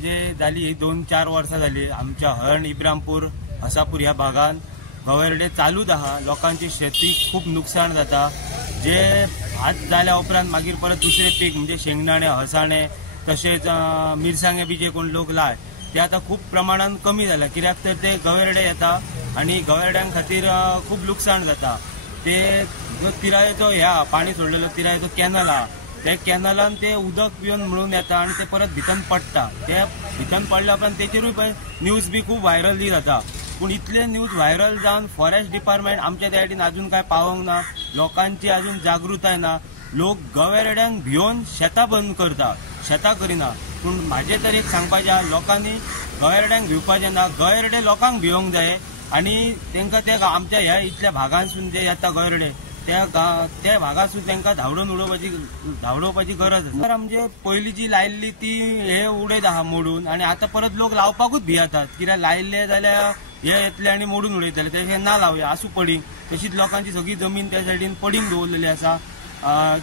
म्हणजे झाली 2-4 वर्सां झाली आमच्या हरण इब्रामपूर हसापूर ह्या भागात गवेरडे चालूच आहा। लोकांची शेती खूप नुकसान जाता। जे आज जाल्या उपरांत मागीर परत दुसरे पीक म्हणजे शेंगदाणे हसाणे तसेच मिरसांगे बी जे कोण लोक लाय ते आता खूप प्रमाणात कमी झाला। कित्याक तर ते गवेरडे येता आणि गवेरड्यां खातीर खूप नुकसान जाता। ते जो तिरायेचो ह्या पाणी सोडलेलो तिरायेचो कॅनल हा त्या कॅनलान ते उदक पिवन म्हणून येता आणि ते परत भितन पडटा। ते भितन पडल्या उपरांत तेचेरूय पण न्यूज बी खूप व्हायरल जाता। पण इतले न्यूज व्हायरल जावन फॉरेस्ट डिपार्टमेंट आमच्या त्या सायडीन अजून काय पावोंक ना। लोकांची अजून जागृताय ना। लोक गवेरड्यांक भिवन शेतां बंद करता, शेतां करिना। पूण म्हाजे तर एक सांगपाचें आहा, लोकांनी गवेरड्यांक भिवपाचें ना। गवेरडे लोकांक भिवंक जाय आणि तांकां ते आमच्या ह्या इतल्या भागांसून जे येता गवेरडे त्या भागासून तांकां धांवडोवपाची गरज आसा। तर म्हणजे पयलीं जी लायिल्ली ती हे उडयत आहा मोडून आणि आता परत लोक लावपाकूच भियेतात। कित्याक लायिल्ले जाल्यार हे येतले आणि मोडून उडयतले, तशें ना लावया आसूं पडींग। तशीच लोकांची सगळी जमीन त्या सायडीन पडींग दवरलेली आसा।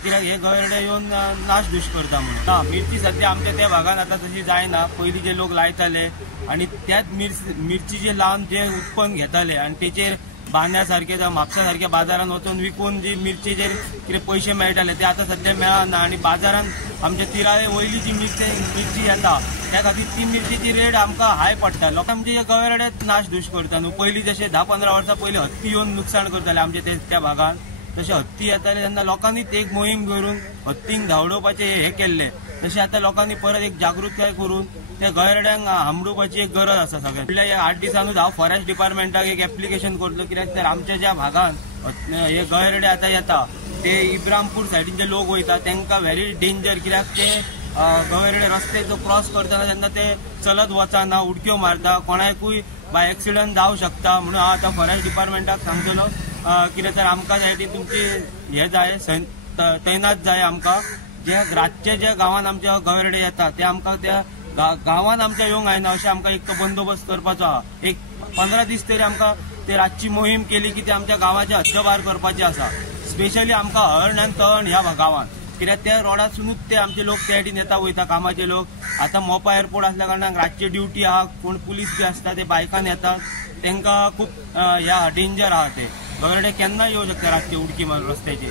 कित्याक हे गवेरडे येवन नाशधूश करता म्हणून। मिरची सध्या आमच्या त्या भागात आता तशी जायना। पयलीं जे लोक लायताले आणि त्याच मिरचीचे लावन जे उत्पन्न घेताले आणि तेचेर बांद्यासारखे म्हापसा सारख्या बाजारात वचून विकून जी मिरचीचेर कितें पयशे मेळटाले ते आता सध्या मेळना। आणि बाजारात आमच्या तिराळे वयली जी मिरची येता त्या खातीर ती मिरचीची रेट आमकां हाय पडटा। लोकां म्हणजे गवेरडे नाशधूश करता न्हू। पयलीं जशें 10-15 वर्सां पयलीं हत्ती येवन नुकसाण करताले आमच्या त्या भागात, तशें हत्ती येताले तेन्ना लोकांनीच एक मोहीम करून हत्तींक धांवडोवपाचे हे केल्ले। तशें आता लोकांनी परत एक जागृताय करून त्या गवेरड्यांक हांबडोवपाची एक गरज आसा सगळ्यांक। फुडल्या 8 दिसांनूच हांव फॉरेस्ट डिपार्टमेंटाक एक एप्लिकेशन करतलो। कित्याक तर आमच्या ज्या भागात हे गवेरडे आता येता ते इब्रामपूर सायडीन लोक वयता तांकां व्हेरी डेंजर। कित्याक ते गवेरडे रस्ते जो क्रॉस करतना तेन्ना ते चलत वचना, उडक्यो मारता, कोणाकूय बाय एक्सिडंट जावं शकता। म्हणून हांव आतां फॉरेस्ट डिपार्टमेंटाक सांगतलो कित्याक तर आमकां सायडीन तुमची हे जाय तैनात जाय। आमकां जे रातचे जे गांवांत आमच्या गवेरडे येता ते आमकां त्या गांवांत आमच्या येवंक जायना अशें आमकां एक तो बंदोबस्त करपाचो आहा। एक 15 दीस तरी आमकां ते रातची मोहीम केली की ते आमच्या गांवाचे हद्दपार करपाचे आसा। स्पेशली आमकां हरण आनी तळण ह्या गांवांत, कित्याक त्या रोडासूनच ते आमचे लोक त्या सायडीन येता वयता कामाचे लोक। आता मोपा एअरपोर्ट असल्या कारणान रातची ड्युटी आहा, कोण पुलीस बी आसता ते बायकान येतात, तांकां खूप ह्या डेंजर आहा। ते गवेरडे केन्ना येवं शकता रातचे उडकी मारून रस्त्याचेर।